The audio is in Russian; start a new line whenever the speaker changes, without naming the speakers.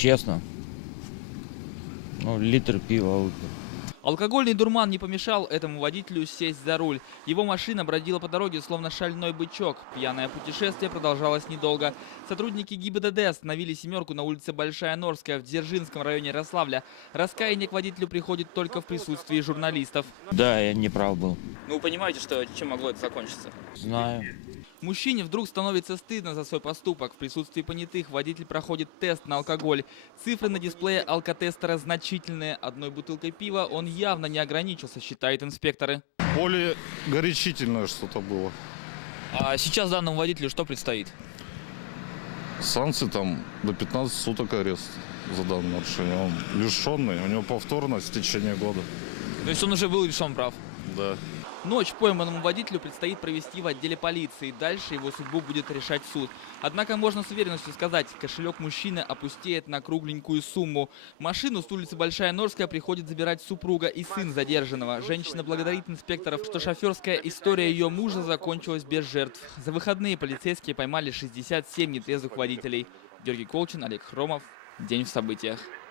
честно. Ну, литр пива выпил.
Алкогольный дурман не помешал этому водителю сесть за руль. Его машина бродила по дороге, словно шальной бычок. Пьяное путешествие продолжалось недолго. Сотрудники ГИБДД остановили «семерку» на улице Большая Норская в Дзержинском районе Ярославля. Раскаяние к водителю приходит только в присутствии журналистов.
Да, я не прав был.
Ну, вы понимаете, чем могло это закончиться?
Знаю.
Мужчине вдруг становится стыдно за свой поступок. В присутствии понятых водитель проходит тест на алкоголь. Цифры на дисплее алкотестера значительные. Одной бутылкой пива он явно не ограничился, считают инспекторы.
Более горячительное что-то было.
А сейчас данному водителю что предстоит?
Санкции там до 15 суток арест за данное нарушение. Он лишенный, у него повторность в течение года.
То есть он уже был лишен прав?
Да.
Ночь пойманному водителю предстоит провести в отделе полиции. Дальше его судьбу будет решать суд. Однако можно с уверенностью сказать, кошелек мужчины опустеет на кругленькую сумму. Машину с улицы Большая Норская приходит забирать супруга и сын задержанного. Женщина благодарит инспекторов, что шоферская история ее мужа закончилась без жертв. За выходные полицейские поймали 67 нетрезвых водителей. Георгий Колчин, Олег Хромов. День в событиях.